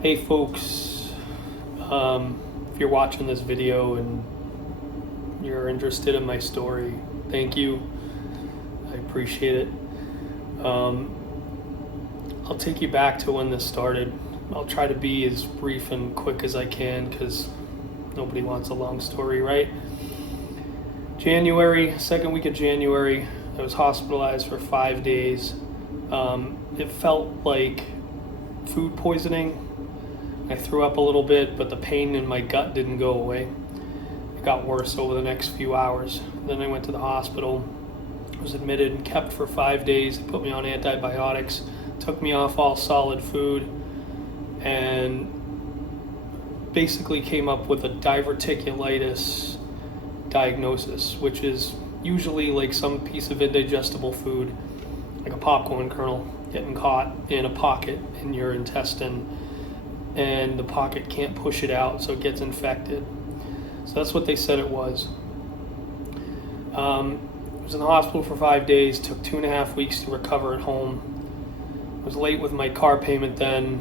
Hey folks, if you're watching this video and you're interested in my story, thank you. I appreciate it. I'll take you back to when this started. I'll try to be as brief and quick as I can because nobody wants a long story, right? Second week of January, I was hospitalized for 5 days. It felt like food poisoning. I threw up a little bit, but the pain in my gut didn't go away. It got worse over the next few hours. Then I went to the hospital, was admitted and kept for 5 days. They put me on antibiotics, took me off all solid food, and basically came up with a diverticulitis diagnosis, which is usually like some piece of indigestible food, like a popcorn kernel, getting caught in a pocket in your intestine, and the pocket can't push it out, so it gets infected. So that's what they said it was. I was in the hospital for 5 days, took 2.5 weeks to recover at home. I was late with my car payment then.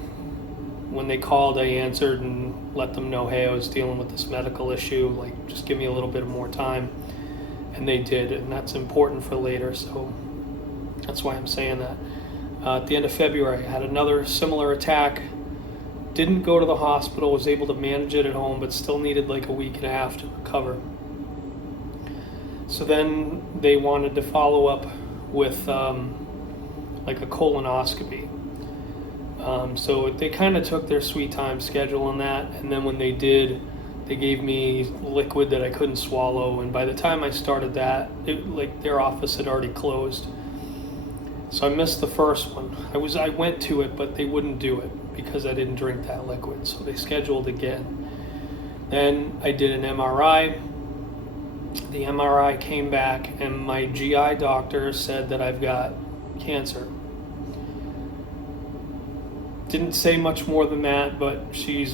When they called, I answered and let them know, hey, I was dealing with this medical issue, like just give me a little bit more time. And they did, and that's important for later, so that's why I'm saying that. At the end of February, I had another similar attack. Didn't go to the hospital, was able to manage it at home, but still needed like a week and a half to recover. So then they wanted to follow up with like a colonoscopy. So they kind of took their sweet time scheduling that, and then when they did, they gave me liquid that I couldn't swallow, and by the time I started that, like their office had already closed. So I missed the first one. I went to it, but they wouldn't do it because I didn't drink that liquid. So they scheduled again. Then I did an MRI. The MRI came back and my GI doctor said that I've got cancer. Didn't say much more than that, but she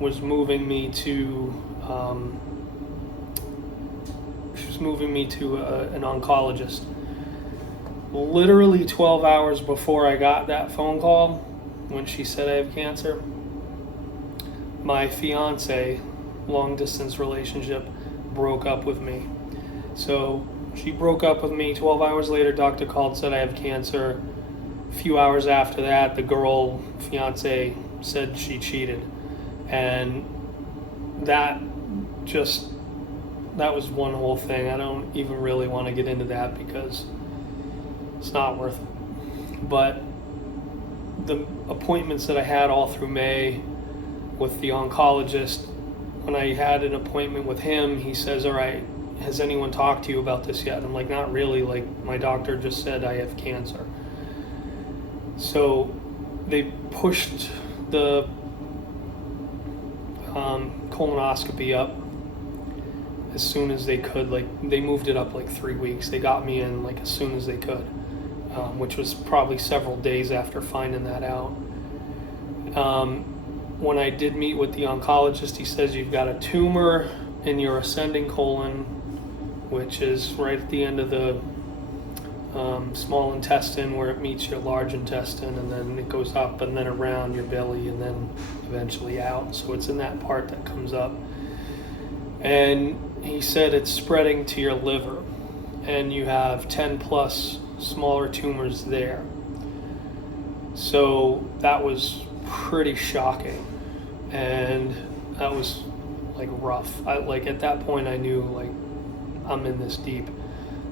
was moving me to an oncologist. Literally 12 hours before I got that phone call, when she said I have cancer, my fiance, long distance relationship, broke up with me. So she broke up with me. 12 hours later, doctor called, said I have cancer. A few hours after that, the girl, fiance, said she cheated. And that was one whole thing. I don't even really want to get into that because it's not worth it. But the appointments that I had all through May with the oncologist, when I had an appointment with him, he says, all right, has anyone talked to you about this yet? I'm like, not really. Like, my doctor just said I have cancer. So they pushed the colonoscopy up as soon as they could. Like, they moved it up like 3 weeks. They got me in like as soon as they could, which was probably several days after finding that out. When I did meet with the oncologist, he says you've got a tumor in your ascending colon, which is right at the end of the small intestine where it meets your large intestine, and then it goes up and then around your belly and then eventually out. So it's in that part that comes up. And he said it's spreading to your liver, and you have 10 plus smaller tumors there. So that was pretty shocking, and that was like rough. At that point I knew like I'm in this deep.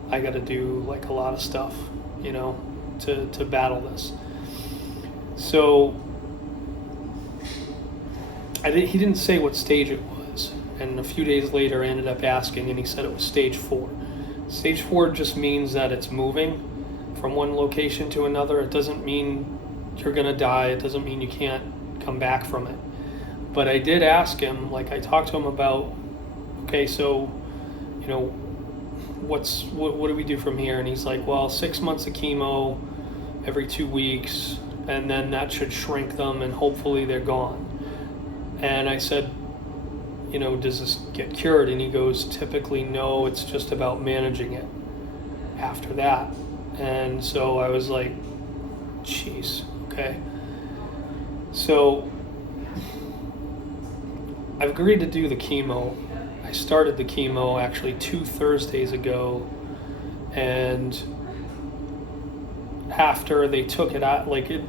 I got to do like a lot of stuff, to battle this. So he didn't say what stage it was, and a few days later I ended up asking, and he said it was stage 4. Stage 4 just means that it's moving from one location to another. It doesn't mean you're gonna die. It doesn't mean you can't come back from it. But I did ask him, like I talked to him about, okay, so, what do we do from here? And he's like, well, 6 months of chemo every 2 weeks, and then that should shrink them and hopefully they're gone. And I said, does this get cured? And he goes, typically no, it's just about managing it after that. And so I was like, geez, okay. So I've agreed to do the chemo. I started the chemo actually 2 Thursdays ago, and after they took it out, like I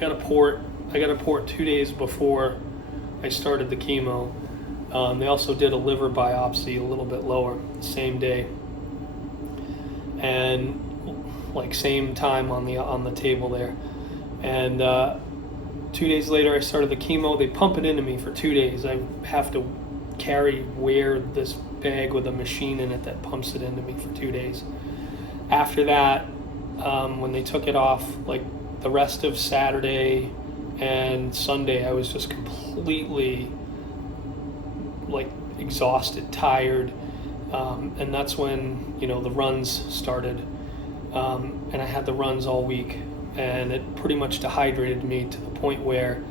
got a port 2 days before I started the chemo. They also did a liver biopsy a little bit lower, same day, and like same time on the table there. And 2 days later, I started the chemo. They pump it into me for 2 days. I have to wear this bag with a machine in it that pumps it into me for 2 days. After that, when they took it off, like the rest of Saturday and Sunday, I was just completely like exhausted, tired, and that's when the runs started, and I had the runs all week, and it pretty much dehydrated me to the point where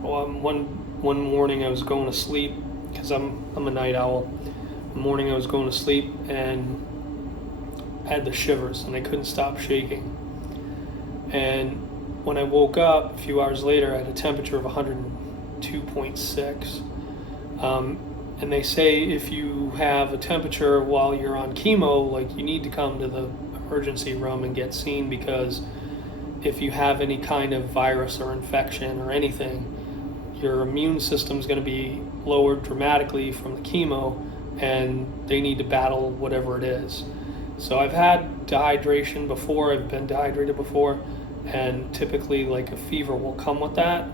one morning I was going to sleep because I'm a night owl. One morning I was going to sleep and I had the shivers and I couldn't stop shaking. And when I woke up a few hours later, I had a temperature of 102.6. And they say if you have a temperature while you're on chemo, like you need to come to the emergency room and get seen, because if you have any kind of virus or infection or anything, your immune system's going to be lowered dramatically from the chemo, and they need to battle whatever it is. So I've had dehydration before, I've been dehydrated before, and typically like a fever will come with that.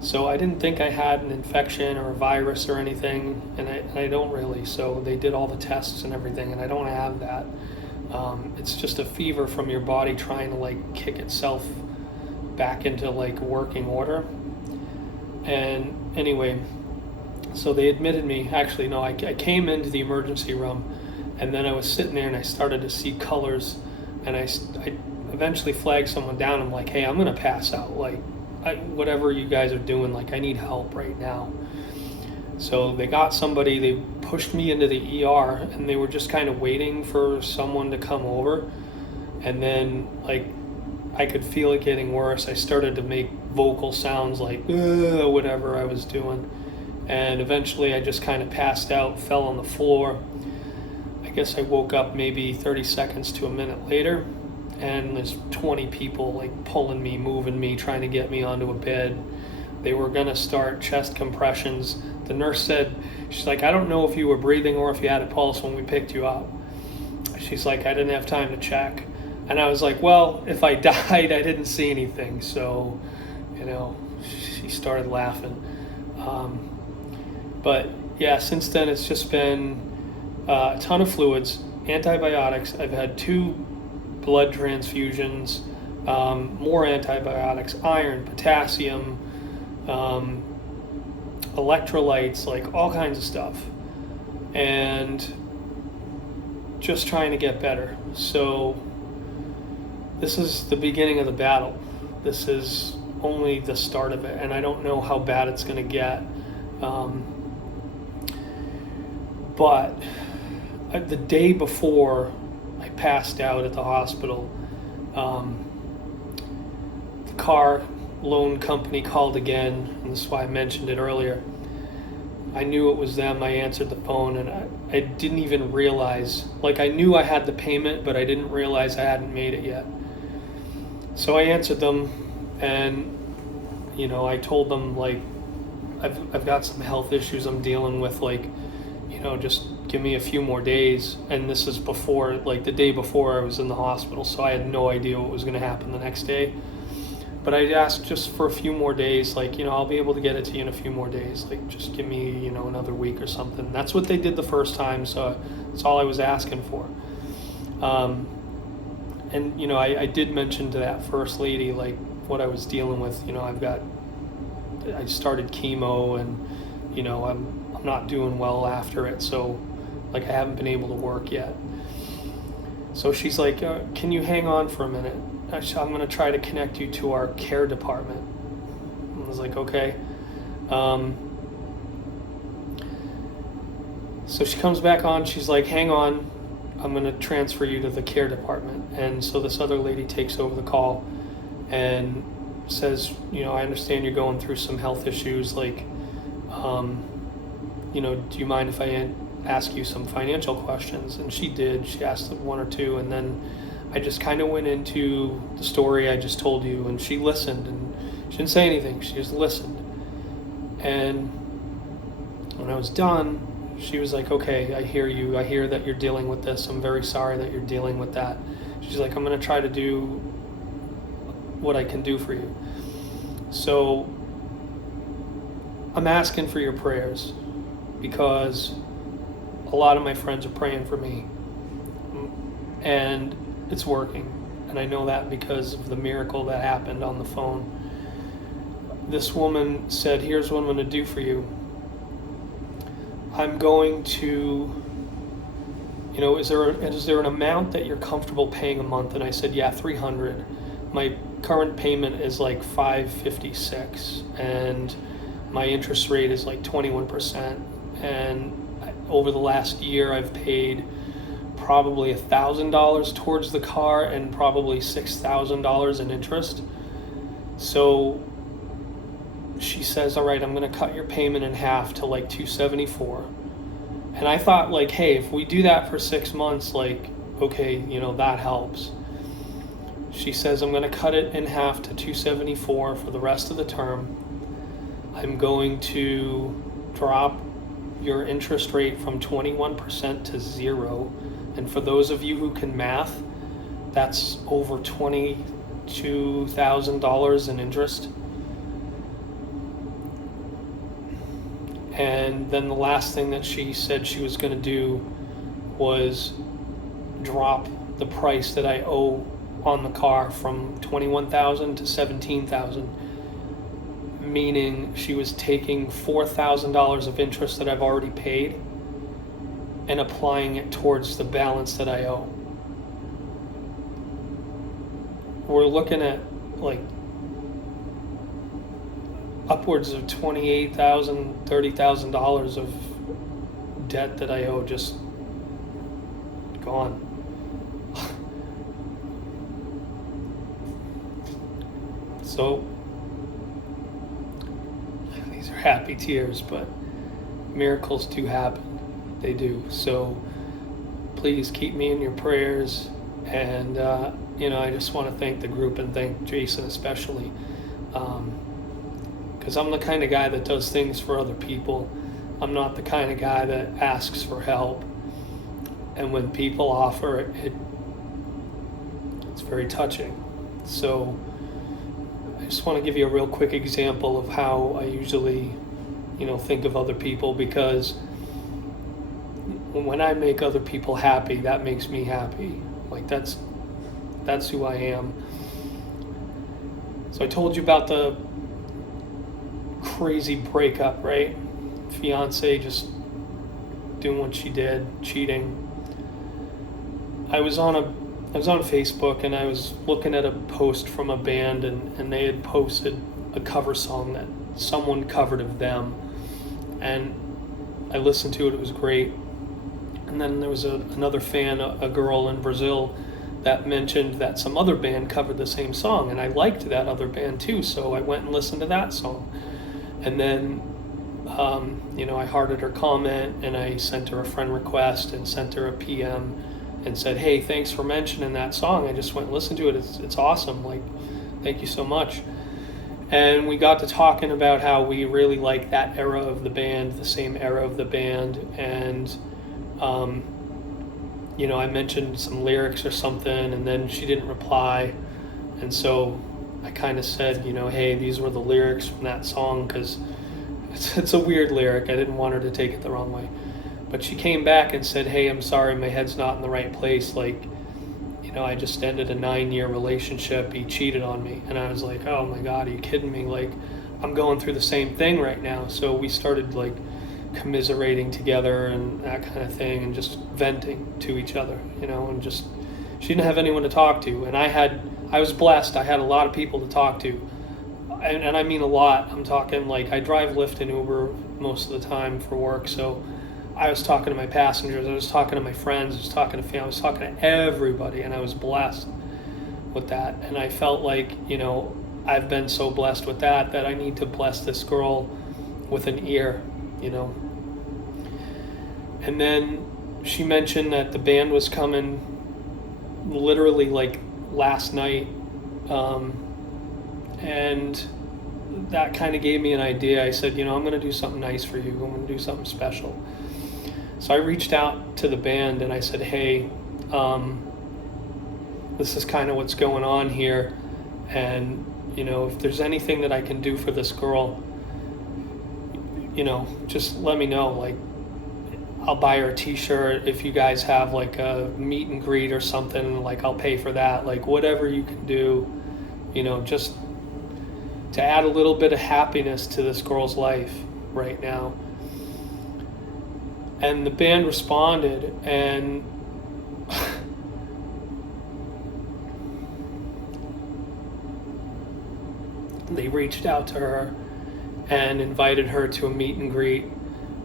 So I didn't think I had an infection or a virus or anything, and I don't really. So they did all the tests and everything, and I don't have that. It's just a fever from your body trying to like kick itself back into like working order. And anyway, so they admitted me. Actually, no, I came into the emergency room, and then I was sitting there and I started to see colors, and I eventually flagged someone down. I'm like, hey, I'm gonna pass out. Like, whatever you guys are doing, like I need help right now. So they got somebody, they pushed me into the ER, and they were just kind of waiting for someone to come over. And then like I could feel it getting worse. I started to make vocal sounds like whatever I was doing. And eventually I just kind of passed out, fell on the floor. I guess I woke up maybe 30 seconds to a minute later, and there's 20 people like pulling me, moving me, trying to get me onto a bed. They were gonna start chest compressions. The nurse said, she's like, I don't know if you were breathing or if you had a pulse when we picked you up. She's like, I didn't have time to check. And I was like, well, if I died, I didn't see anything. So, she started laughing. But yeah, since then it's just been a ton of fluids, antibiotics. I've had 2 blood transfusions, more antibiotics, iron, potassium, electrolytes, like all kinds of stuff, and just trying to get better. So this is the beginning of the battle. This is only the start of it, and I don't know how bad it's going to get. But the day before I passed out at the hospital, the car loan company called again, and this is why I mentioned it earlier. I knew it was them. I answered the phone, and I didn't even realize, like I knew I had the payment, but I didn't realize I hadn't made it yet. So I answered them, and I told them like I've got some health issues I'm dealing with, like just give me a few more days. And this is before, like the day before I was in the hospital, so I had no idea what was going to happen the next day. But I asked just for a few more days, like, I'll be able to get it to you in a few more days. Like, just give me, another week or something. That's what they did the first time, so that's all I was asking for. And, I did mention to that first lady, like, what I was dealing with. I started chemo, and, I'm not doing well after it, so, like, I haven't been able to work yet. So she's like, can you hang on for a minute? I'm going to try to connect you to our care department. I was like, okay. So she comes back on. She's like, hang on. I'm going to transfer you to the care department. And so this other lady takes over the call and says, I understand you're going through some health issues. Like, Do you mind if I ask you some financial questions? And she did. She asked one or two, and then I just kind of went into the story I just told you, and she listened, and she didn't say anything. She just listened. And when I was done, she was like, okay, I hear you. I hear that you're dealing with this. I'm very sorry that you're dealing with that. She's like, I'm going to try to do what I can do for you. So I'm asking for your prayers because a lot of my friends are praying for me, and it's working. And I know that because of the miracle that happened on the phone. This woman said, here's what I'm going to do for you. I'm going to, is there an amount that you're comfortable paying a month? And I said, yeah, $300. My current payment is like $556, and my interest rate is like 21%. And over the last year, I've paid probably $1,000 towards the car and probably $6,000 in interest. So she says, all right, I'm going to cut your payment in half to like $274. And I thought, like, hey, if we do that for 6 months, like, okay, that helps. She says, I'm going to cut it in half to $274 for the rest of the term. I'm going to drop your interest rate from 21% to 0. And for those of you who can math, that's over $22,000 in interest. And then the last thing that she said she was going to do was drop the price that I owe on the car from $21,000 to $17,000, meaning she was taking $4,000 of interest that I've already paid and applying it towards the balance that I owe. We're looking at like upwards of $28,000, $30,000 of debt that I owe just gone. So these are happy tears, but miracles do happen. They do. So please keep me in your prayers. And, I just want to thank the group and thank Jason especially. Because I'm the kind of guy that does things for other people. I'm not the kind of guy that asks for help. And when people offer it, it's very touching. So I just want to give you a real quick example of how I usually, think of other people, because when I make other people happy, that makes me happy. Like that's who I am. So I told you about the crazy breakup, right? Fiance just doing what she did, cheating. I was on Facebook and I was looking at a post from a band, and they had posted a cover song that someone covered of them, and I listened to it. It was great. And then there was another fan, a girl in Brazil, that mentioned that some other band covered the same song, and I liked that other band too, so I went and listened to that song. And then I hearted her comment, and I sent her a friend request and sent her a PM and said, hey, thanks for mentioning that song. I just went and listened to it. It's awesome. Like, thank you so much. And we got to talking about how we really like that era of the band, the same era of the band. And, I mentioned some lyrics or something, and then she didn't reply. And so I kind of said, hey, these were the lyrics from that song, because it's a weird lyric. I didn't want her to take it the wrong way. But she came back and said, hey, I'm sorry, my head's not in the right place. Like, I just ended a 9-year relationship. He cheated on me. And I was like, oh my God, are you kidding me? Like, I'm going through the same thing right now. So we started like commiserating together and that kind of thing, and just venting to each other, and just, she didn't have anyone to talk to. And I was blessed. I had a lot of people to talk to. And I mean a lot. I'm talking like I drive Lyft and Uber most of the time for work. So I was talking to my passengers, I was talking to my friends, I was talking to family, I was talking to everybody, and I was blessed with that. And I felt like, I've been so blessed with that I need to bless this girl with an ear, you know. And then she mentioned that the band was coming literally like last night, and that kind of gave me an idea. I said, you know, I'm going to do something nice for you. I'm going to do something special. So I reached out to the band and I said, hey, this is kind of what's going on here, and you know, if there's anything that I can do for this girl, you know, just let me know. Like, I'll buy her a t-shirt. If you guys have like a meet and greet or something, like I'll pay for that. Like whatever you can do, you know, just to add a little bit of happiness to this girl's life right now. And the band responded, and they reached out to her and invited her to a meet and greet.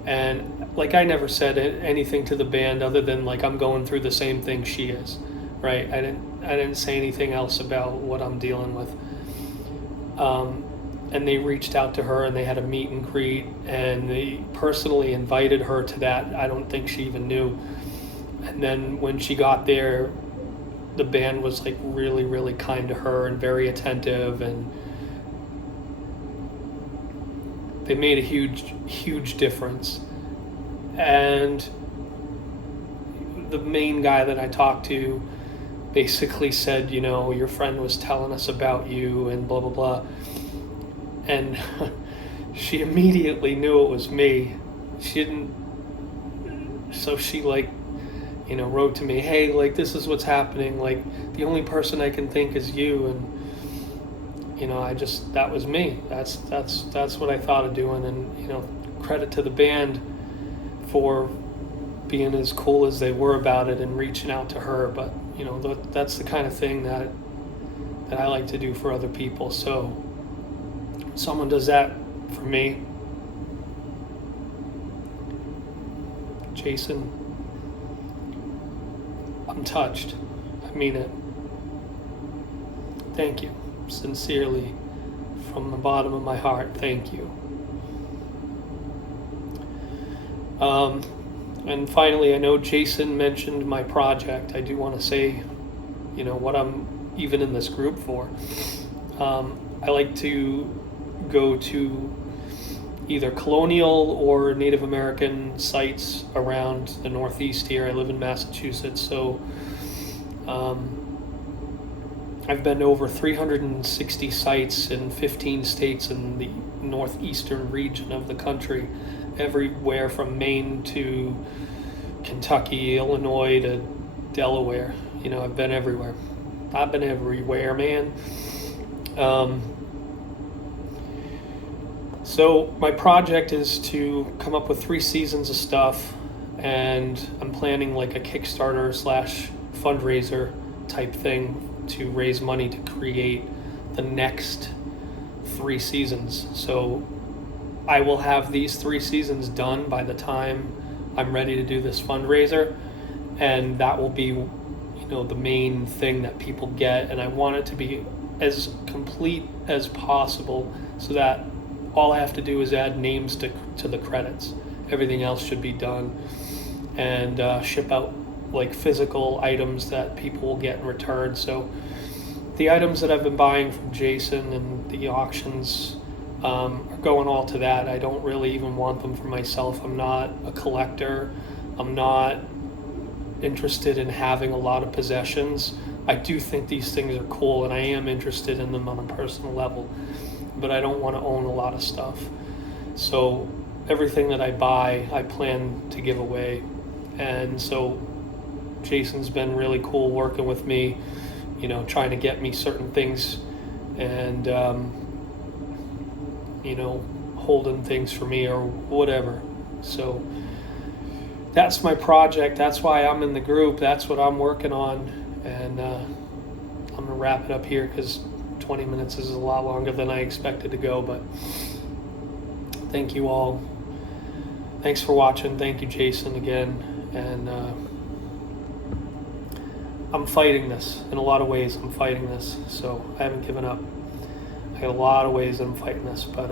And like, I never said anything to the band other than like, I'm going through the same thing she is, right? I didn't say anything else about what I'm dealing with. And they reached out to her and they had a meet and greet, and they personally invited her to that. I don't think she even knew. And then when she got there, the band was like really, really kind to her and very attentive, and they made a huge, huge difference. And the main guy that I talked to basically said, you know, your friend was telling us about you and blah, blah, blah. And she immediately knew it was me. She didn't, so she like, you know, wrote to me, hey, like, this is what's happening. Like, the only person I can think is you. And, you know, that was me. That's what I thought of doing. And, you know, credit to the band for being as cool as they were about it and reaching out to her. But, you know, that's the kind of thing that I like to do for other people. So someone does that for me. Jason, I'm touched. I mean it. Thank you. Sincerely, from the bottom of my heart, thank you. And finally, I know Jason mentioned my project. I do want to say, you know, what I'm even in this group for. I like to go to either colonial or Native American sites around the Northeast here. I live in Massachusetts, so I've been to over 360 sites in 15 states in the northeastern region of the country, everywhere from Maine to Kentucky, Illinois to Delaware. You know, I've been everywhere. I've been everywhere, man. So my project is to come up with 3 seasons of stuff, and I'm planning like a Kickstarter / fundraiser type thing to raise money to create the next 3 seasons. So I will have these 3 seasons done by the time I'm ready to do this fundraiser, and that will be, you know, the main thing that people get. And I want it to be as complete as possible so that all I have to do is add names to the credits. Everything else should be done, and ship out like physical items that people will get in return. So the items that I've been buying from Jason and the auctions are going all to that. I don't really even want them for myself. I'm not a collector. I'm not interested in having a lot of possessions. I do think these things are cool, and I am interested in them on a personal level, but I don't want to own a lot of stuff. So everything that I buy, I plan to give away. And so Jason's been really cool working with me, you know, trying to get me certain things, and you know, holding things for me or whatever. So that's my project. That's why I'm in the group. That's what I'm working on. And I'm gonna wrap it up here because 20 minutes is a lot longer than I expected to go. But thank you all. Thanks for watching. Thank you, Jason, again. And I'm fighting this. In a lot of ways, I'm fighting this. So I haven't given up. I got a lot of ways that I'm fighting this, but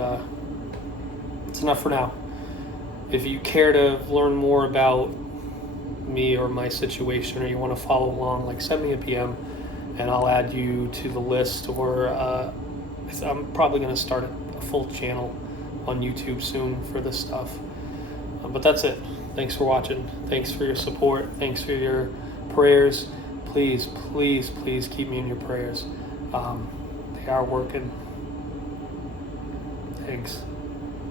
That's enough for now. If you care to learn more about me or my situation, or you want to follow along, like send me a PM and I'll add you to the list, or I'm probably going to start a full channel on YouTube soon for this stuff. But that's it. Thanks for watching. Thanks for your support. Thanks for your prayers. Please, please, please keep me in your prayers. They are working. Thanks.